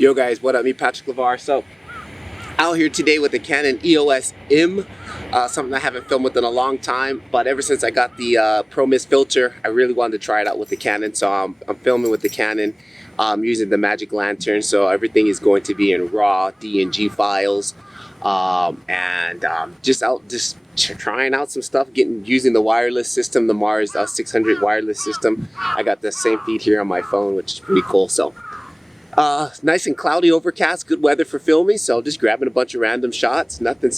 Yo guys, what up? Me, Patrick Levar. So, out here today with the Canon EOS M, something I haven't filmed with in a long time, but ever since I got the Pro Mist filter, I really wanted to try it out with the Canon, so I'm filming with the Canon using the Magic Lantern, so everything is going to be in raw DNG files, just trying out some stuff, using the wireless system, the Mars 600 wireless system. I got the same feed here on my phone, which is pretty cool. So nice and cloudy, overcast, good weather for filming, so just grabbing a bunch of random shots, nothing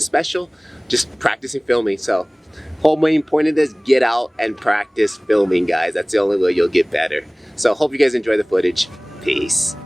special, just practicing filming. So whole main point of this, get out and practice filming, guys. That's the only way you'll get better. So hope you guys enjoy the footage. Peace.